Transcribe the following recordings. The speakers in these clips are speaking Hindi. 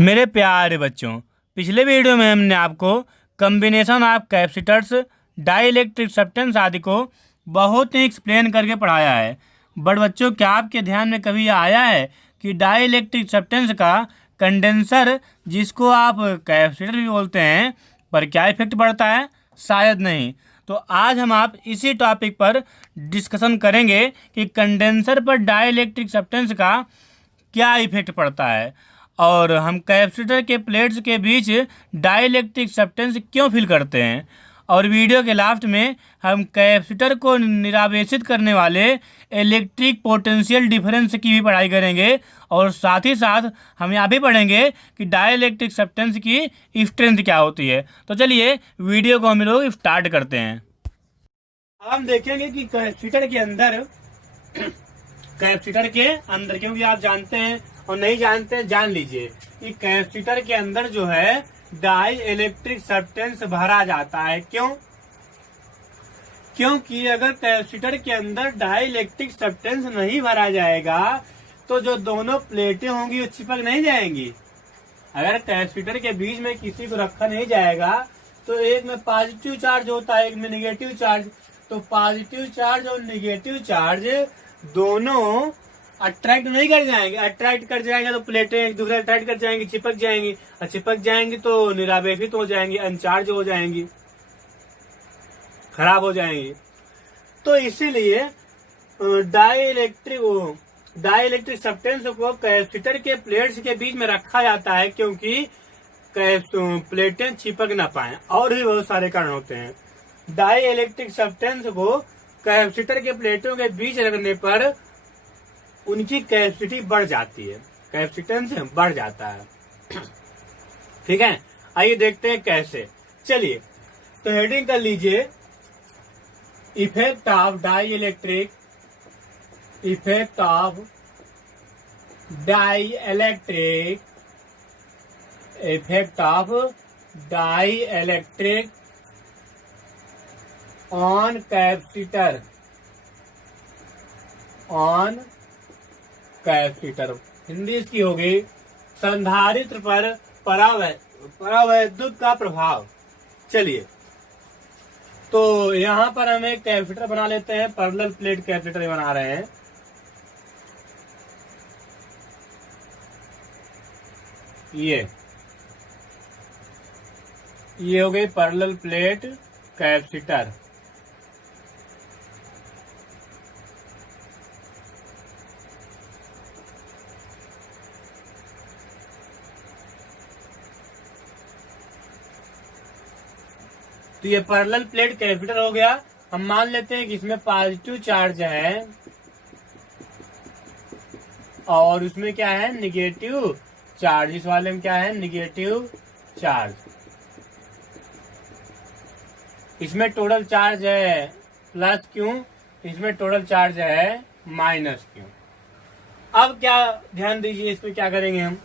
मेरे प्यारे बच्चों, पिछले वीडियो में हमने आपको combination of capacitors, dielectric substance आदि को बहुत ही एक्सप्लेन करके पढ़ाया है। बट बच्चों, क्या आपके ध्यान में कभी यह आया है कि डाइइलेक्ट्रिक सब्सटेंस का कंडेंसर, जिसको आप कैपेसिटर भी बोलते हैं, पर क्या इफेक्ट पड़ता है? शायद नहीं। तो आज हम आप इसी टॉपिक पर डिस्कशन करेंगे कि कंडेंसर पर डाइइलेक्ट्रिक सब्सटेंस का क्या इफेक्ट पड़ता है और हम कैपेसिटर के प्लेट्स के बीच डाइइलेक्ट्रिक सब्सटेंस क्यों फील करते हैं। और वीडियो के लास्ट में हम कैपेसिटर को निरावेशित करने वाले इलेक्ट्रिक पोटेंशियल डिफरेंस की भी पढ़ाई करेंगे और साथ ही साथ हम यहाँ भी पढ़ेंगे कि डाइइलेक्ट्रिक सब्सटेंस की स्ट्रेंथ क्या होती है। तो चलिए वीडियो को हम लोग स्टार्ट करते हैं। अब हम देखेंगे कि कैपेसिटर के अंदर क्योंकि आप जानते हैं और नहीं जानते हैं, जान लीजिए कि कैपेसिटर के अंदर जो है डाई इलेक्ट्रिक सब्सटेंस भरा जाता है। क्योंकि अगर कैपेसिटर के अंदर डाई इलेक्ट्रिक सब्सटेंस नहीं भरा जाएगा तो जो दोनों प्लेटें होंगी वो चिपक नहीं जाएंगी। अगर कैपेसिटर के बीच में किसी को रखा नहीं जाएगा तो एक में पॉजिटिव चार्ज होता है, एक में निगेटिव चार्ज। तो पॉजिटिव चार्ज और निगेटिव चार्ज दोनों अट्रैक्ट नहीं कर जाएंगे। अट्रैक्ट कर जाएंगे तो प्लेटें एक दूसरे अट्रैक्ट कर जाएंगी, चिपक जाएंगी, और चिपक जाएंगी तो निरावेशित हो जाएंगी, अनचार्ज हो जाएंगी, खराब हो जाएंगी। तो इसीलिए डाइइलेक्ट्रिक सब्सटेंस को कैपेसिटर के प्लेट्स के बीच में रखा जाता है क्योंकि प्लेटें चिपक ना पाए। और भी बहुत सारे कारण होते हैं। डाइइलेक्ट्रिक सब्सटेंस को कैपेसिटर के प्लेटों के बीच रखने पर उनकी कैपेसिटी बढ़ जाती है, कैपेसिटेंस बढ़ जाता है। ठीक है, आइए देखते हैं कैसे। चलिए तो हेडिंग कर लीजिए, effect of dielectric on capacitor. Hindi इसकी होगी संधारित्र पर परावैद्युत का प्रभाव। चलिए तो यहाँ पर हम एक कैपेसिटर बना लेते हैं, पैरेलल प्लेट कैपेसिटर बना रहे हैं। ये हो गई पैरेलल प्लेट कैपेसिटर। तो ये पैरेलल प्लेट कैपेसिटर हो गया। हम मान लेते हैं कि इसमें पॉजिटिव चार्ज है और उसमें क्या है, निगेटिव चार्ज। इस वाले में क्या है, निगेटिव चार्ज। इसमें टोटल चार्ज है प्लस क्यू, इसमें टोटल चार्ज है माइनस क्यू। अब क्या ध्यान दीजिए, इसमें क्या करेंगे हम,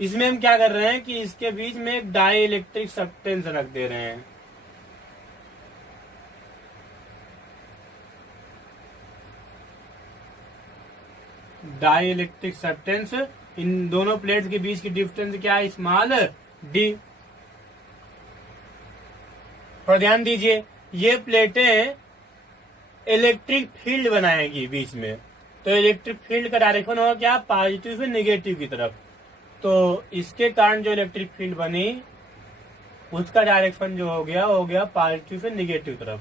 इसमें हम क्या कर रहे हैं कि इसके बीच में एक डाई इलेक्ट्रिक सब्सटेंस रख दे रहे हैं। डाई इलेक्ट्रिक सब्सटेंस, इन दोनों प्लेट्स के बीच की डिस्टेंस क्या है, स्मॉल डी। और ध्यान दीजिए, ये प्लेटें इलेक्ट्रिक फील्ड बनाएगी बीच में। तो इलेक्ट्रिक फील्ड का डायरेक्शन होगा क्या, पॉजिटिव से निगेटिव की तरफ। तो इसके कारण जो इलेक्ट्रिक फील्ड बनी उसका डायरेक्शन जो हो गया पॉजिटिव से निगेटिव तरफ।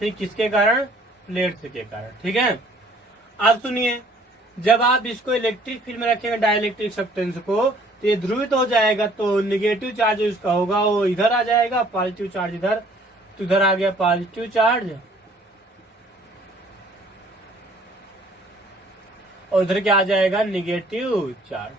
ठीक, किसके कारण, प्लेट्स के कारण। ठीक है, अब सुनिए, जब आप इसको इलेक्ट्रिक फील्ड में रखेंगे डाइइलेक्ट्रिक सब्सटेंस को, तो ये ध्रुवित हो जाएगा। तो निगेटिव चार्ज इसका होगा वो इधर आ जाएगा, पॉजिटिव चार्ज इधर। तो इधर आ गया पॉजिटिव चार्ज और इधर क्या आ जाएगा, निगेटिव चार्ज।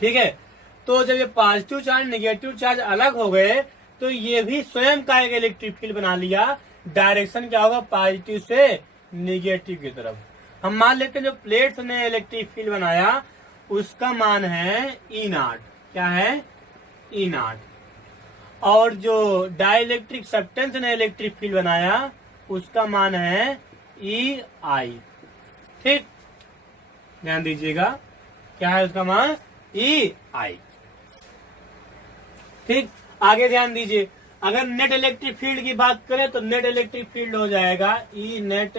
ठीक है, तो जब ये पॉजिटिव चार्ज निगेटिव चार्ज अलग हो गए तो ये भी स्वयं का एक इलेक्ट्रिक फील्ड बना लिया। डायरेक्शन क्या होगा, पॉजिटिव से निगेटिव की तरफ। हम मान लेते हैं जो प्लेट्स ने इलेक्ट्रिक फील्ड बनाया उसका मान है E0। क्या है, E0। और जो डाइइलेक्ट्रिक सब्सटेंस ने इलेक्ट्रिक फील्ड बनाया उसका मान है EI। ठीक, ध्यान दीजिएगा। क्या है उसका मान, ई आई। ठीक, आगे ध्यान दीजिए, अगर नेट इलेक्ट्रिक फील्ड की बात करें तो नेट इलेक्ट्रिक फील्ड हो जाएगा ई नेट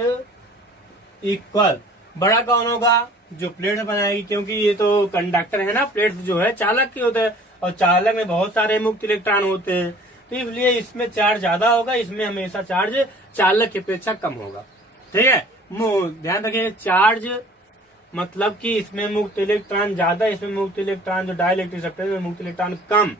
इक्वल, बड़ा कौन होगा, जो प्लेट बनाएगी, क्योंकि ये तो कंडक्टर है ना, प्लेट जो है चालक के होते हैं और चालक में बहुत सारे मुक्त इलेक्ट्रॉन होते हैं, तो इसलिए इसमें चार्ज ज्यादा होगा, इसमें हमेशा चार्ज चालक की अपेक्षा कम होगा। ठीक है, ध्यान रखिए, चार्ज मतलब कि इसमें मुक्त इलेक्ट्रॉन ज्यादा, इसमें मुक्त इलेक्ट्रॉन जो डाइलेक्ट्रिक सब्सटेंस में मुक्त इलेक्ट्रॉन कम,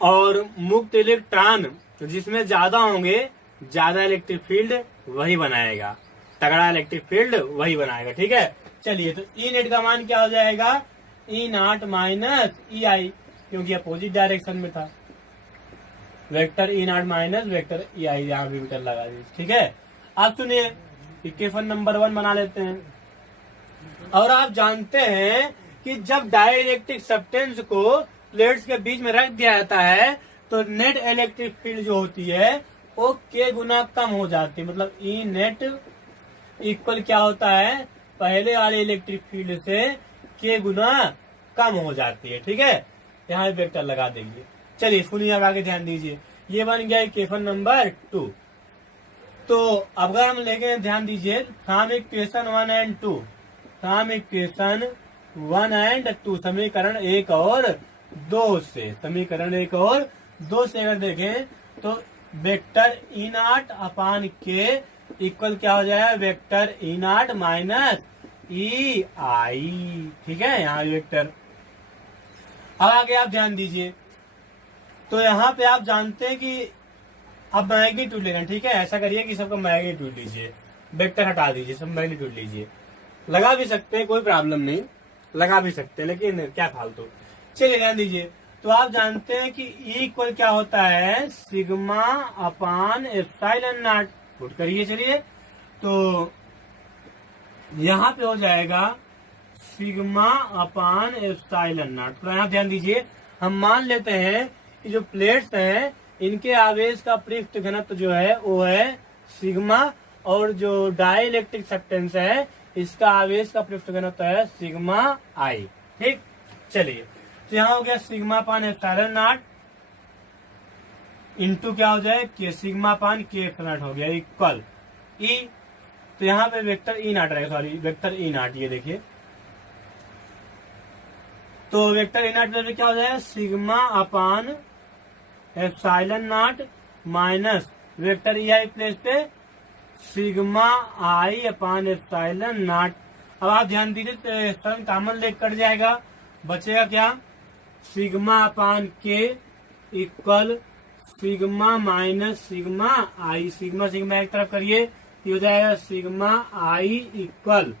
और मुक्त इलेक्ट्रॉन जिसमें ज्यादा होंगे ज्यादा इलेक्ट्रिक फील्ड वही बनाएगा, तगड़ा इलेक्ट्रिक फील्ड वही बनाएगा। ठीक है, चलिए, तो ई नेट का मान क्या हो जाएगा, ई नॉट माइनस ई आई, क्योंकि अपोजिट डायरेक्शन में था, vector E naught minus vector E I, यहाँ भी वेक्टर लगा दीजिए। ठीक है, आप सुनिए, इक्वेशन नंबर 1 बना लेते हैं। और आप जानते हैं कि जब डाइलेक्ट्रिक सब्सटेंस को प्लेट्स के बीच में रख दिया जाता है तो नेट इलेक्ट्रिक फील्ड जो होती है वो के गुना कम हो जाती है, मतलब ई नेट इक्वल क्या होता है, पहले वाले इलेक्ट्रिक फील्ड से के गुना कम हो जाती है। ठीक है, यहाँ वेक्टर लगा देंगे। चलिए सुनिए, अब आगे ध्यान दीजिए, ये बन गया इक्वेशन नंबर 2। तो अब अगर हम लेके ध्यान दीजिए, from equation 1 and 2, from equation 1 and 2, समीकरण 1 और 2 से, समीकरण 1 और 2 से अगर देखें तो वेक्टर ई नॉट अपान के इक्वल क्या हो जाएगा, वेक्टर ई नॉट माइनस ई आई। ठीक है, यहाँ वेक्टर। अब आगे आप ध्यान दीजिए, तो यहाँ पे आप जानते हैं कि अब मैग्नीट्यूड लेना। ठीक है, ऐसा करिए कि सबका मैग्नीट्यूड लीजिए, वेक्टर हटा दीजिए, सब मैग्नीट्यूड लीजिए, लगा भी सकते हैं, कोई प्रॉब्लम नहीं, लगा भी सकते हैं, लेकिन क्या फालतू। चलिए ध्यान दीजिए, तो आप जानते हैं कि ई इक्वल क्या होता है, sigma upon epsilon not. Put करिए, चलिए, तो यहाँ पे हो जाएगा सिग्मा अपान एप्सिलॉन नॉट। तो यहाँ ध्यान दीजिए, हम मान लेते हैं कि जो प्लेट्स हैं इनके आवेश का पृष्ठ घनत्व जो है वो है सिग्मा, और जो डाइलेक्ट्रिक सब्सटेंस है इसका आवेश का पृष्ठ घनत्व है सिग्मा आई। ठीक, चलिए, तो यहाँ हो गया सिग्मा पान एप्सिलॉन नॉट इंटू क्या हो जाए, के सिग्मा पान के एप्सिलॉन हो गया इक्वल ई, तो यहाँ पे वेक्टर ई नॉट रहेगा, सॉरी वेक्टर ई नॉट, ये देखिए, तो वेक्टर ई नॉट पे क्या हो जाएगा, sigma upon epsilon naught minus vector E I place पे sigma I upon epsilon naught. अब आप ध्यान दीजिए, तो कॉमन लेग कट जाएगा, बचेगा क्या, सिग्मा अपान के इक्वल सिग्मा माइनस सिग्मा आई, सिग्मा सिग्मा एक तरफ करिए, ये हो जाएगा sigma I equal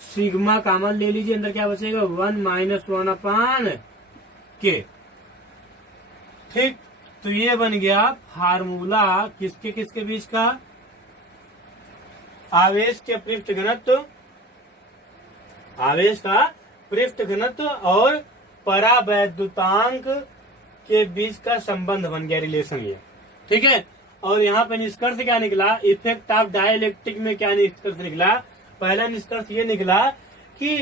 sigma common ले लीजिए, अंदर क्या बचेगा, 1 माइनस 1 अपान के। ठीक, तो ये बन गया फार्मूला किसके किसके बीच का, आवेश के पृष्ठ घनत्व, आवेश का पृष्ठ घनत्व और परावैद्युतांक के बीच का संबंध बन गया, रिलेशन ये। ठीक है, और यहाँ पे निष्कर्ष क्या निकला, इफेक्ट ऑफ डाइलेक्ट्रिक में क्या निष्कर्ष निकला, पहला निष्कर्ष ये निकला कि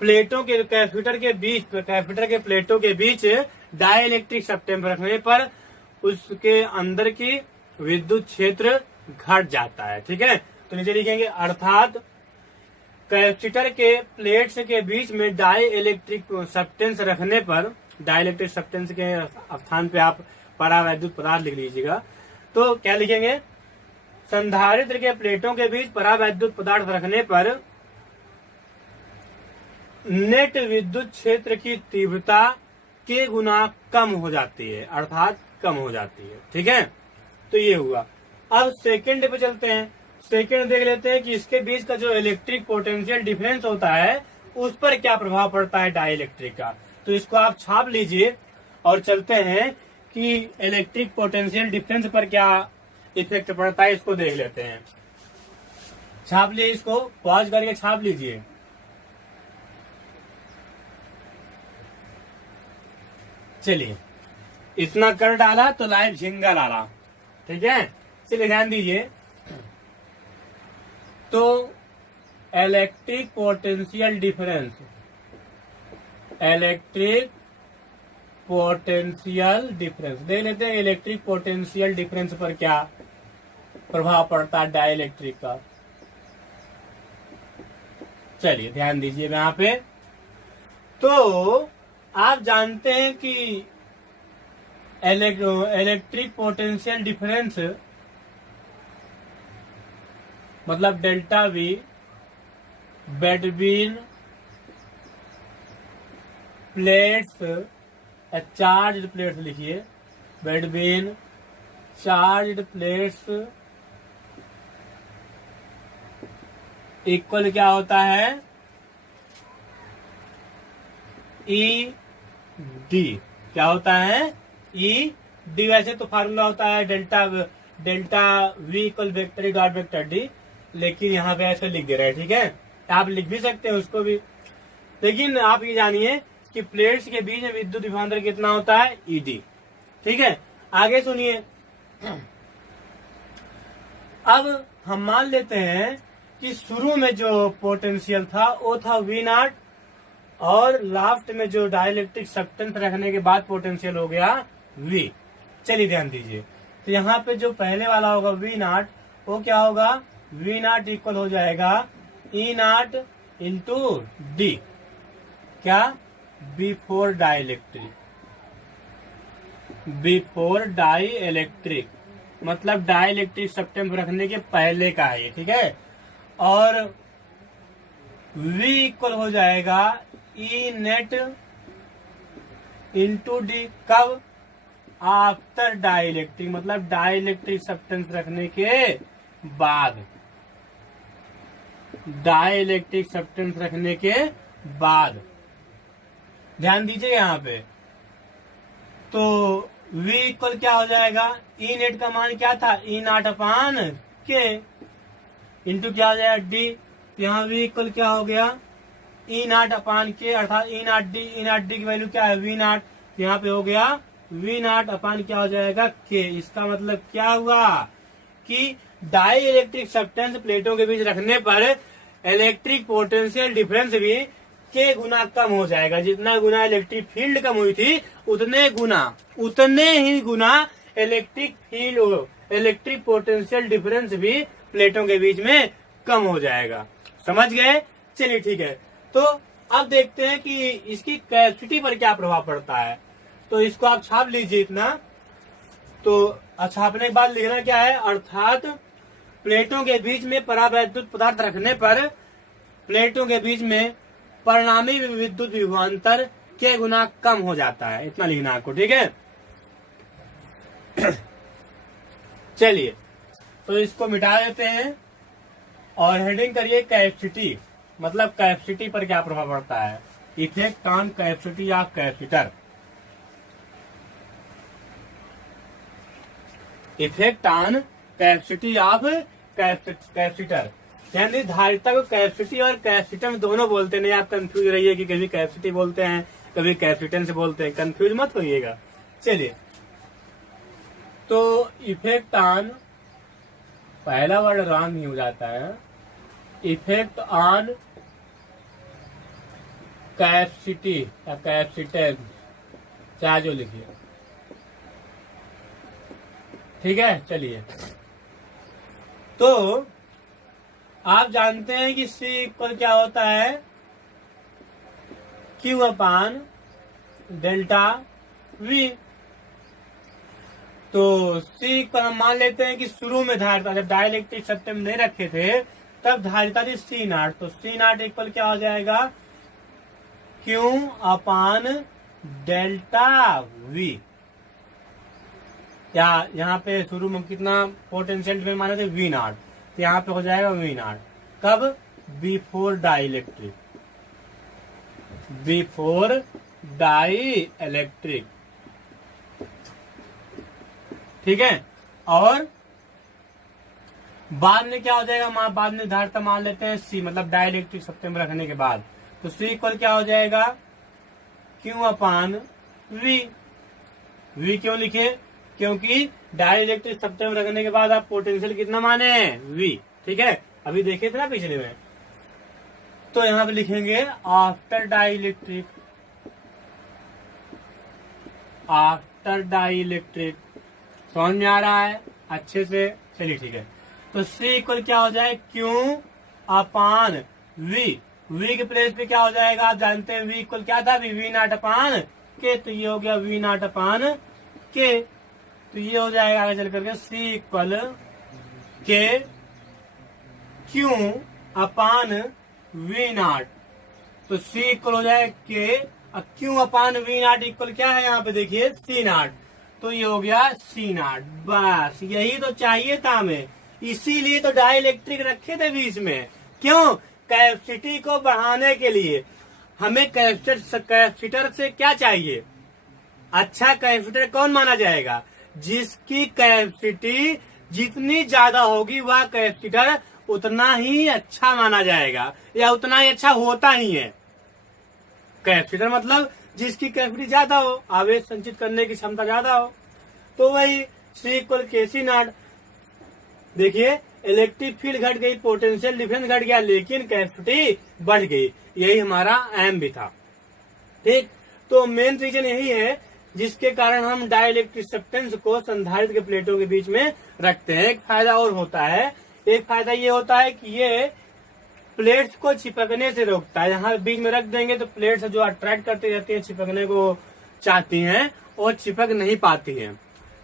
प्लेटों के कैपेसिटर के बीच, कैपेसिटर के प्लेटों के बीच डाइलेक्ट्रिक सब्सटेंस रखने पर उसके अंदर की विद्युत क्षेत्र घट जाता है। ठीक है, तो नीचे लिखेंगे, अर्थात कैपेसिटर के प्लेट्स के बीच में डाई इलेक्ट्रिक सब्सटेंस रखने पर, डाइलेक्ट्रिक सब्सटेंस के स्थान पे आप परावैद्युत पदार्थ लिख लीजिएगा, तो क्या लिखेंगे, संधारित्र के प्लेटों के बीच परावैद्युत पदार्थ रखने पर नेट विद्युत क्षेत्र की तीव्रता के गुना कम हो जाती है, अर्थात कम हो जाती है। ठीक है, तो ये हुआ। अब सेकंड पे चलते हैं, सेकंड देख लेते हैं कि इसके बीच का जो इलेक्ट्रिक पोटेंशियल डिफरेंस होता है उस पर क्या प्रभाव पड़ता है डाइलेक्ट्रिक का। तो इसको आप छाप लीजिए और चलते हैं कि इलेक्ट्रिक पोटेंशियल डिफरेंस पर क्या इफेक्ट पड़ता है, इसको देख लेते हैं। छाप लीजिए, इसको पॉज करके छाप लीजिए। चलिए, इतना कर डाला तो लाइव झिंगा डाला। ठीक है, चलिए ध्यान दीजिए, तो electric potential difference, electric potential difference देख लेते हैं। इलेक्ट्रिक पोटेंशियल डिफरेंस पर क्या प्रभाव पड़ता है डाइलेक्ट्रिक का। चलिए ध्यान दीजिए यहाँ पे। तो आप जानते हैं कि इलेक्ट्रिक पोटेंशियल डिफरेंस मतलब delta we between plates, charged plates लिखिए, बिटवीन चार्ज्ड प्लेट्स इक्वल क्या होता है, ई डी। क्या होता है, ई डी। वैसे तो फार्मूला होता है delta we equal vector E dot vector D, लेकिन यहाँ पे ऐसे लिख दे रहे हैं। ठीक है, आप लिख भी सकते हैं उसको भी, लेकिन आप ये जानिए कि प्लेट्स के बीच में विद्युत विभवांतर कितना होता है, ई डी। ठीक है, आगे सुनिए। अब हम मान लेते हैं कि शुरू में जो पोटेंशियल था वो था वी नॉट, और लास्ट में जो डाइलेक्ट्रिक सब्सटेंस रखने के बाद पोटेंशियल हो गया वी। चलिए ध्यान दीजिए। तो यहाँ पे जो पहले वाला होगा वी नॉट, वो क्या होगा, वी नॉट इक्वल हो जाएगा ई नॉट इंटू डी। क्या, before dielectric, before dielectric मतलब डाइलेक्ट्रिक सब्सटेंस रखने के पहले का है ये। ठीक है, और V इक्वल हो जाएगा ई नेट इंटू डी। कब, आफ्टर डाइलेक्ट्रिक मतलब डाइलेक्ट्रिक सब्सटेंस रखने के बाद, डाइलेक्ट्रिक सब्सटेंस रखने के बाद। ध्यान दीजिए यहाँ पे। तो V इक्वल क्या हो जाएगा, ई नेट का मान क्या था, ई नॉट अपान के इंटू क्या हो जाएगा डी। यहाँ V इक्वल क्या हो गया, ई नॉट अपान के, अर्थात E naught D. E naught D की वैल्यू क्या है, वी नॉट। यहाँ पे हो गया वी नॉट अपान क्या हो जाएगा, के। इसका मतलब क्या हुआ कि डाई इलेक्ट्रिक सब्सटेंस प्लेटों के बीच रखने पर इलेक्ट्रिक पोटेंशियल डिफरेंस भी के गुना कम हो जाएगा। जितना गुना इलेक्ट्रिक फील्ड कम हुई थी उतने ही गुना electric field, electric potential difference भी प्लेटों के बीच में कम हो जाएगा। समझ गए। चलिए ठीक है, तो अब देखते हैं कि इसकी कैपेसिटी पर क्या प्रभाव पड़ता है। तो इसको आप छाप लीजिए इतना। तो छापने के बाद लिखना क्या है, अर्थात प्लेटों के बीच में परावैद्युत पदार्थ रखने पर प्लेटों के बीच में परिणामी विद्युत विभवांतर के गुना कम हो जाता है। इतना लिखना आपको। ठीक है, चलिए तो इसको मिटा देते हैं और हेडिंग करिए कैपेसिटी, मतलब कैपेसिटी पर क्या प्रभाव पड़ता है, effect on capacity of capacitor. Effect on capacity of capacitor. ध्यान दीजिए, धारिता को कैपेसिटी और कैपेसिटर में दोनों बोलते हैं। नहीं आप कंफ्यूज रहिए कि कभी कैपेसिटी बोलते हैं कभी कैपेसिटेंस बोलते हैं, कंफ्यूज मत होइएगा। चलिए, तो इफेक्ट ऑन, पहला वर्ड रॉन्ग ही हो जाता है, इफेक्ट ऑन कैपेसिटी या कैपेसिटेंस, चाहे जो लिखिए। ठीक है, चलिए तो आप जानते हैं कि C इक्वल क्या होता है, Q अपान डेल्टा V। तो C इक्वल हम मान लेते हैं कि शुरू में धारिता, जब डाइलेक्ट्रिक सब्सटेंस नहीं रखे थे तब धारिता थी C नॉट। तो C नॉट इक्वल क्या हो जाएगा, Q अपान डेल्टा V। या यहाँ पे शुरू में कितना पोटेंशियल में माने थे, V नॉट, तो यहाँ पे हो जाएगा V नॉट। कब, before dielectric, before dielectric. ठीक है, और बाद में क्या हो जाएगा, बाद में धारिता मान लेते हैं C, मतलब डाइलेक्ट्रिक सब्सटेंस रखने के बाद। तो C इक्वल क्या हो जाएगा, Q अपान V। V क्यों लिखे, क्योंकि डाइलेक्ट्रिक सब्सटेंस रखने के बाद आप पोटेंशियल कितना माने, V। ठीक है, अभी देखे थे ना पिछले में। तो यहाँ पे लिखेंगे आफ्टर डाइलेक्ट्रिक, आफ्टर डाइलेक्ट्रिक। समझ में आ रहा है अच्छे से? चलिए ठीक है। तो C इक्वल क्या हो जाए, Q अपान V। V के प्लेस पे क्या हो जाएगा, आप जानते हैं V इक्वल क्या था, V नॉट अपान K। तो ये हो गया V नॉट अपान K। तो ये हो जाएगा आगे चल करके C equal K Q upon V not. तो C इक्वल हो जाए K और Q upon V not equal क्या है यहाँ पे देखिए C नॉट। तो ये हो गया C नॉट। बस यही तो चाहिए था हमें, इसीलिए तो डाइलेक्ट्रिक रखे थे बीच में। क्यों? कैपेसिटी को बढ़ाने के लिए। हमें कैपेसिटर से क्या चाहिए, अच्छा कैपेसिटर कौन माना जाएगा, जिसकी कैपेसिटी जितनी ज्यादा होगी वह कैपेसिटर उतना ही अच्छा माना जाएगा, या उतना ही अच्छा होता ही है। कैपेसिटर मतलब जिसकी कैपेसिटी ज्यादा हो, आवेश संचित करने की क्षमता ज्यादा हो। तो वही C इक्वल KC नॉट। देखिए इलेक्ट्रिक फील्ड घट गई, पोटेंशियल डिफरेंस घट गया, लेकिन कैपेसिटी बढ़ गई। यही हमारा एम भी था। ठीक, तो मेन रीजन यही है जिसके कारण हम डाइलेक्ट्रिक सब्सटेंस को संधारित्र के प्लेटों के बीच में रखते हैं। एक फायदा और होता है, एक फायदा ये होता है कि ये प्लेट्स को चिपकने से रोकता है। यहाँ बीच में रख देंगे तो प्लेट्स जो अट्रैक्ट करती रहती है, चिपकने को चाहती हैं और चिपक नहीं पाती हैं।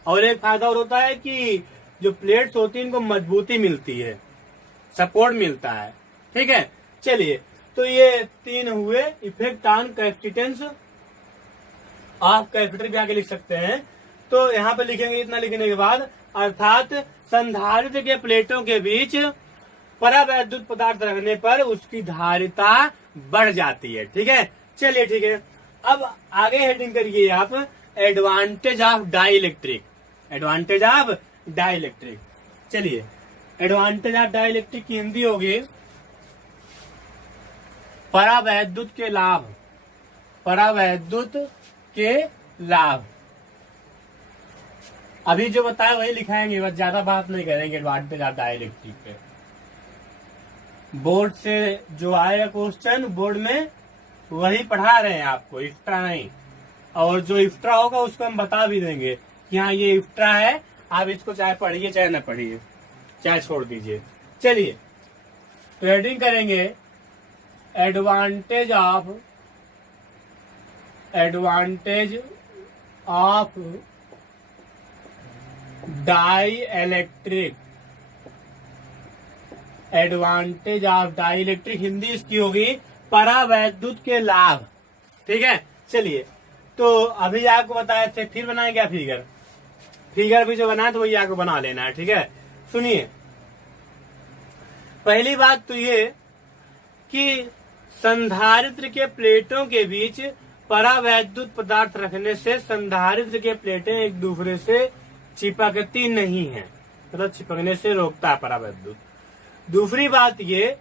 और एक फायदा और होता है कि जो प्लेट्स होती हैं इनको मजबूती मिलती है, सपोर्ट मिलता है। ठीक है, चलिए तो ये 3 हुए इफेक्ट ऑन कैपेसिटेंस। आप कैपेसिटर भी आगे लिख सकते हैं। तो यहाँ पे लिखेंगे, इतना लिखने के बाद अर्थात संधारित्र के प्लेटों के बीच परावैद्युत पदार्थ रखने पर उसकी धारिता बढ़ जाती है। ठीक है, चलिए ठीक है। अब आगे हेडिंग करिए आप, advantage of dielectric. Advantage of dielectric. चलिए, एडवांटेज ऑफ डाइलेक्ट्रिक की हिंदी होगी परावैद्युत के लाभ। परावैद्युत के लाभ अभी जो बताया वही लिखाएंगे, बस ज्यादा बात नहीं करेंगे एडवांटेज ऑफ डाइलेक्ट्रिक पे। बोर्ड से जो आएगा क्वेश्चन बोर्ड में वही पढ़ा रहे हैं आपको, एक्स्ट्रा नहीं। और जो एक्स्ट्रा होगा उसको हम बता भी देंगे कि हाँ ये एक्स्ट्रा है, आप इसको चाहे पढ़िए चाहे न पढ़िए, चाहे छोड़ दीजिए। चलिए तो हेडिंग करेंगे advantage of dielectric. Advantage of dielectric, Hindi इसकी होगी परावैद्युत के लाभ। ठीक है, चलिए तो अभी आपको बताए थे, फिर बनाए क्या फिगर भी जो बनाए तो वही आपको बना लेना है। ठीक है, सुनिए। पहली बात तो ये कि संधारित्र के प्लेटों के बीच परावैद्युत पदार्थ रखने से संधारित्र के प्लेटें एक दूसरे से चिपकती नहीं है, मतलब चिपकने से रोकता है परावैद्युत। दूसरी बात ये,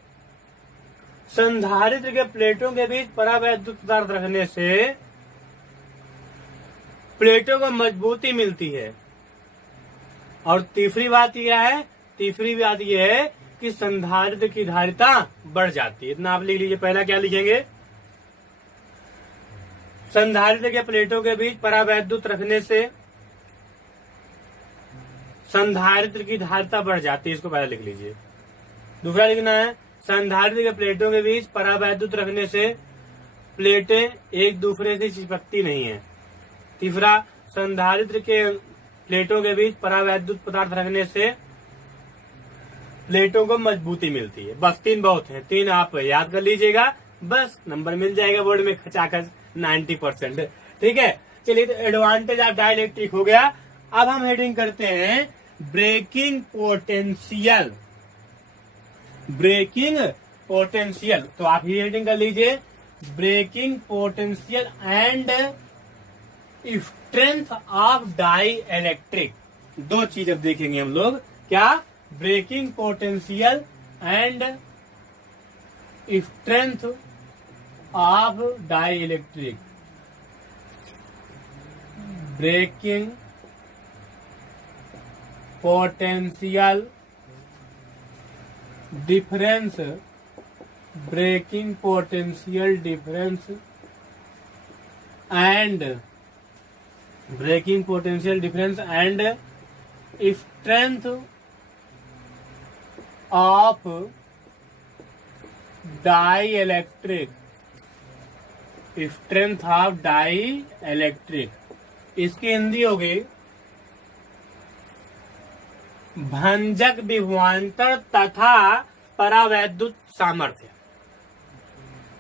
संधारित्र के प्लेटों के बीच परावैद्युत पदार्थ रखने से प्लेटों को मजबूती मिलती है। और तीसरी बात यह है, तीसरी बात यह है कि संधारित्र की धारिता बढ़ जाती है। इतना आप लिख लीजिए। पहला क्या लिखेंगे, संधारित्र के प्लेटों के बीच परावैद्युत रखने से संधारित्र की धारिता बढ़ जाती है, इसको पहले लिख लीजिए। दूसरा लिखना है, संधारित्र के प्लेटों के बीच परावैद्युत रखने से प्लेटें एक दूसरे से चिपकती नहीं है। तीसरा, संधारित्र के प्लेटों के बीच परावैद्युत पदार्थ रखने से प्लेटों को मजबूती मिलती है। बस 3 बहुत है, 3 आप याद कर लीजिएगा, बस नंबर मिल जाएगा बोर्ड में खचाखच 90%। ठीक है, चलिए तो एडवांटेज ऑफ डाइलेक्ट्रिक हो गया। अब हम हेडिंग करते हैं ब्रेकिंग पोटेंशियल। ब्रेकिंग पोटेंशियल, तो आप ही हेडिंग कर लीजिए, breaking potential and strength of dielectric. 2 चीज अब देखेंगे हम लोग, क्या, breaking potential and strength of dielectric. Breaking potential difference breaking potential difference and strength of dielectric, इसकी हिंदी हो गई भंजक विभवांतर तथा परावैद्युत सामर्थ्य।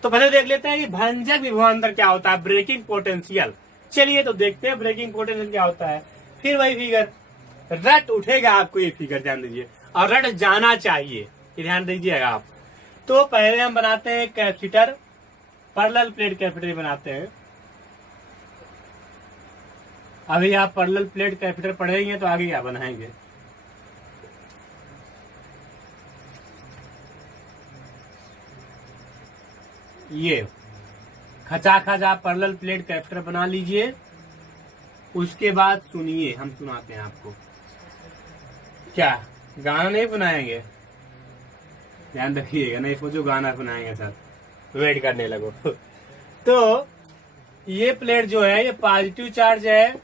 तो पहले देख लेते हैं कि भंजक विभवांतर क्या होता है, ब्रेकिंग पोटेंशियल। चलिए तो देखते हैं ब्रेकिंग पोटेंशियल क्या होता है। फिर वही फिगर रट उठेगा आपको, ये फिगर ध्यान दीजिए और रट जाना चाहिए, ये ध्यान दीजिएगा आप। तो पहले हम बनाते हैं कैपेसिटर, पैरेलल प्लेट कैपेसिटर बनाते हैं। अभी आप पैरेलल प्लेट कैपेसिटर पढ़ेंगे तो आगे क्या बनाएंगे। ये खचाखच आप पैरेलल प्लेट कैपेसिटर बना लीजिए। उसके बाद सुनिए, हम सुनाते हैं आपको। क्या गाना नहीं सुनाएंगे, ध्यान रखिएगा, नहीं सोचो गाना सुनाएंगे सर, वेट करने लगो। तो ये प्लेट जो है ये पॉजिटिव चार्ज है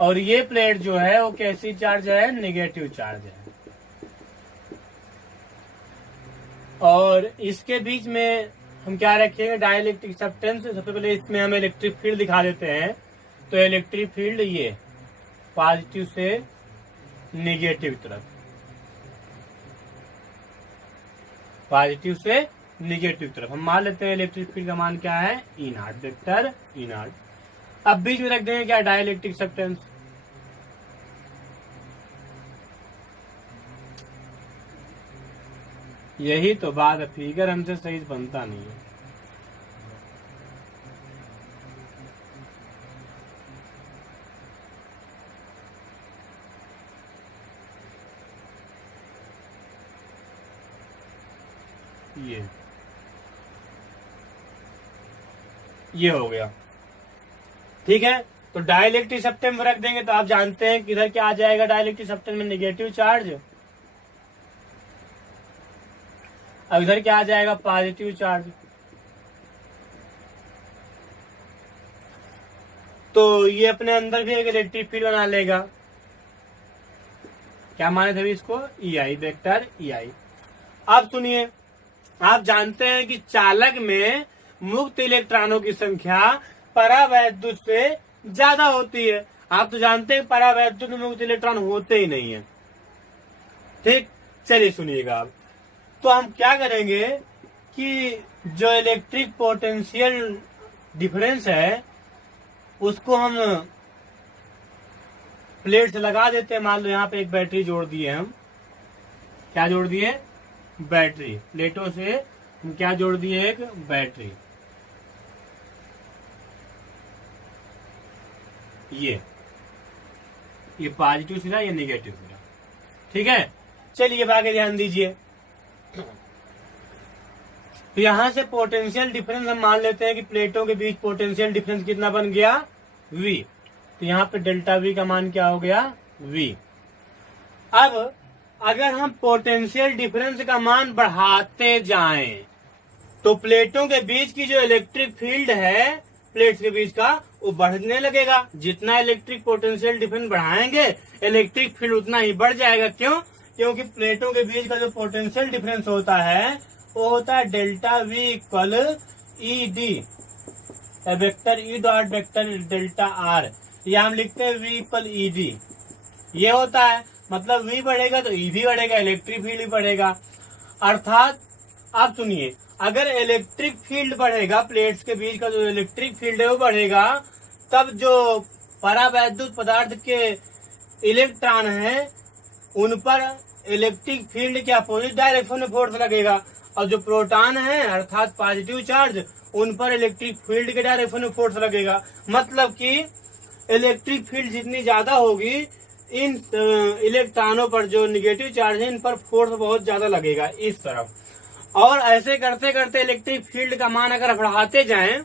और ये प्लेट जो है वो कैसी चार्ज है, नेगेटिव चार्ज है। और इसके बीच में हम क्या रखेंगे, डाइलेक्ट्रिक सब्सटेंस। सबसे पहले इसमें हम इलेक्ट्रिक फील्ड दिखा देते हैं। तो इलेक्ट्रिक फील्ड ये पॉजिटिव से नेगेटिव तरफ, पॉजिटिव से नेगेटिव तरफ हम मान लेते हैं। इलेक्ट्रिक फील्ड का मान क्या है, ई नॉट, वेक्टर ई नॉट। अब बीच में रख देंगे क्या, डाइलेक्ट्रिक सब्सटेंस। यही तो बात है, फिगर हमसे सही बनता नहीं है। ये हो गया, ठीक है। तो डाइलेक्ट्रिक सब्सटेंस रख देंगे तो आप जानते हैं कि इधर क्या आ जाएगा, डाइलेक्ट्रिक सब्सटेंस में नेगेटिव चार्ज। अब इधर क्या आ जाएगा, पॉजिटिव चार्ज। तो ये अपने अंदर भी एक इलेक्ट्रिक फील्ड बना लेगा। क्या माने थे इसको, ई आई, वेक्टर ई आई। अब सुनिए, आप जानते हैं कि चालक में मुक्त इलेक्ट्रॉनों की संख्या परावैद्युत से ज्यादा होती है। आप तो जानते हैं परावैद्युत में मुक्त इलेक्ट्रॉन होते ही नहीं है, ठीक। चलिए सुनिएगा आप। तो हम क्या करेंगे कि जो इलेक्ट्रिक पोटेंशियल डिफरेंस है उसको हम प्लेट से लगा देते हैं। मान लो यहाँ पे एक बैटरी जोड़ दिए हम, क्या जोड़ दिए, बैटरी। प्लेटों से हम क्या जोड़ दिए, एक बैटरी। ये पॉजिटिव सिरा, ये नेगेटिव सिरा, ठीक है। चलिए अब आगे ध्यान दीजिए। तो यहां से पोटेंशियल डिफरेंस हम मान लेते हैं कि प्लेटों के बीच पोटेंशियल डिफरेंस कितना बन गया, V। तो यहाँ पे डेल्टा V का मान क्या हो गया, V। अब अगर हम पोटेंशियल डिफरेंस का मान बढ़ाते जाएं तो प्लेटों के बीच की जो इलेक्ट्रिक फील्ड है प्लेट्स के बीच का, वो बढ़ने लगेगा। जितना इलेक्ट्रिक पोटेंशियल डिफरेंस बढ़ाएंगे इलेक्ट्रिक फील्ड उतना ही बढ़ जाएगा। क्यों, क्योंकि प्लेटों के बीच का जो पोटेंशियल डिफरेंस होता है वो होता है delta V equal E D, vector E dot vector delta R. या हम लिखते हैं V इक्वल ई डी। ये होता है, मतलब V बढ़ेगा तो E भी बढ़ेगा, इलेक्ट्रिक फील्ड भी बढ़ेगा। अर्थात आप सुनिए, अगर इलेक्ट्रिक फील्ड बढ़ेगा, प्लेट्स के बीच का जो इलेक्ट्रिक फील्ड है वो बढ़ेगा, तब जो परावैद्युत पदार्थ के इलेक्ट्रॉन हैं उन पर इलेक्ट्रिक फील्ड के अपोजिट डायरेक्शन में फोर्स लगेगा, और जो प्रोटॉन है अर्थात पॉजिटिव चार्ज, उन पर इलेक्ट्रिक फील्ड के डायरेक्शन में फोर्स लगेगा। मतलब कि इलेक्ट्रिक फील्ड जितनी ज्यादा होगी, इन इलेक्ट्रॉनों पर जो निगेटिव चार्ज है इन पर फोर्स बहुत ज्यादा लगेगा इस तरफ। और ऐसे करते करते इलेक्ट्रिक फील्ड का मान अगर बढ़ाते जाएं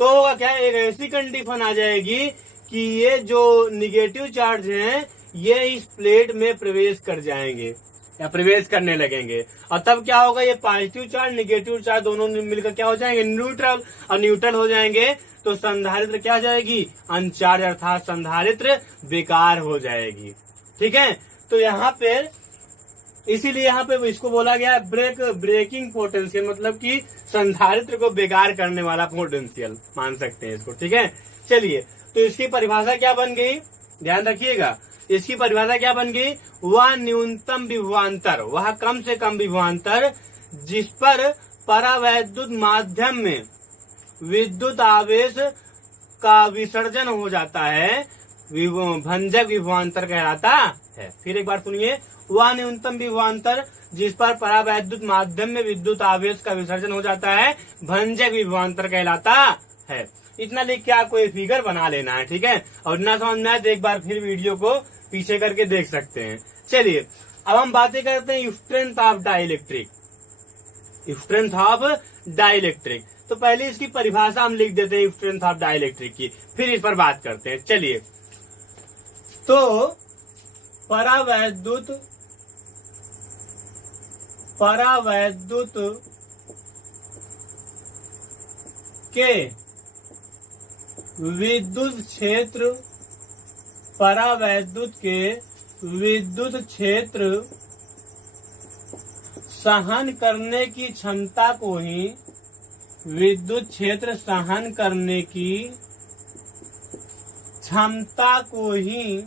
तो होगा क्या, एक ऐसी कंडीशन आ जाएगी कि ये जो निगेटिव चार्ज हैं ये इस प्लेट में प्रवेश कर जाएंगे। या प्रवेश करने लगेंगे। और तब क्या होगा, ये पॉजिटिव चार्ज निगेटिव चार्ज दोनों मिलकर क्या हो जाएंगे, न्यूट्रल, और न्यूट्रल हो जाएंगे तो संधारित्र क्या हो जाएगी, अनचार्ज, अर्थात संधारित्र बेकार हो जाएगी। ठीक है, तो यहाँ पे इसीलिए यहाँ पे इसको बोला गया ब्रेकिंग पोटेंशियल, मतलब कि संधारित्र को बेकार करने वाला पोटेंशियल मान सकते हैं इसको। ठीक है, चलिए, तो इसकी परिभाषा क्या बन गई, ध्यान रखिएगा, इसकी परिभाषा क्या बन गई, वह न्यूनतम विभवांतर, वह कम से कम विभवांतर जिस पर परावैद्युत माध्यम में विद्युत आवेश का विसर्जन हो जाता है, भंजक विभवांतर कहलाता है। फिर एक बार सुनिए, वह न्यूनतम विभवांतर जिस पर परावैद्युत माध्यम में विद्युत आवेश का विसर्जन हो जाता है, भंजक विभवांतर कहलाता है। इतना लिख के आपको एक फिगर बना लेना है। ठीक है, और ना समझ में आए तो एक बार फिर वीडियो को पीछे करके देख सकते हैं। चलिए, अब हम बातें करते हैं strength of dielectric, strength of dielectric. तो पहले इसकी परिभाषा हम लिख देते हैं स्ट्रेंथ ऑफ डाइलेक्ट्रिक की, फिर इस पर बात करते हैं। चलिए, तो परावैद्युत के विद्युत क्षेत्र, परावैद्युत के विद्युत क्षेत्र सहन करने की क्षमता को ही, विद्युत क्षेत्र सहन करने की क्षमता को ही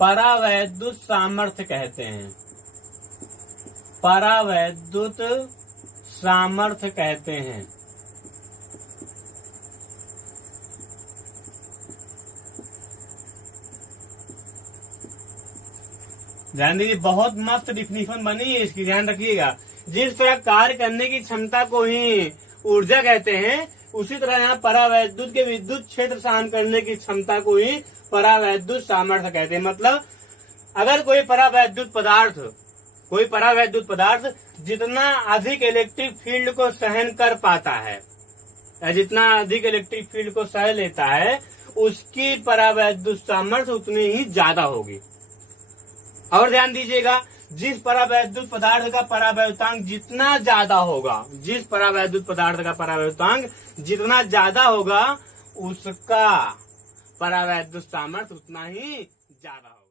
परावैद्युत सामर्थ्य कहते हैं, परावैद्युत सामर्थ्य कहते हैं। ध्यान दीजिए, बहुत मस्त डिफिनीशन बनी है इसकी, ध्यान रखिएगा। जिस तरह कार्य करने की क्षमता को ही ऊर्जा कहते हैं, उसी तरह यहाँ परावैद्युत के विद्युत क्षेत्र सहन करने की क्षमता को ही परावैद्युत सामर्थ्य कहते हैं। मतलब अगर कोई परावैद्युत पदार्थ जितना अधिक इलेक्ट्रिक फील्ड को सहन कर पाता है, या जितना अधिक इलेक्ट्रिक फील्ड को सह लेता है, उसकी परावैद्युत सामर्थ्य उतनी ही ज्यादा होगी। और ध्यान दीजिएगा, जिस परावैद्युत पदार्थ का परावैद्युतांक जितना ज्यादा होगा, जिस परावैद्युत पदार्थ का परावैद्युतांक जितना ज्यादा होगा, उसका परावैद्युत सामर्थ्य उतना ही ज्यादा होगा।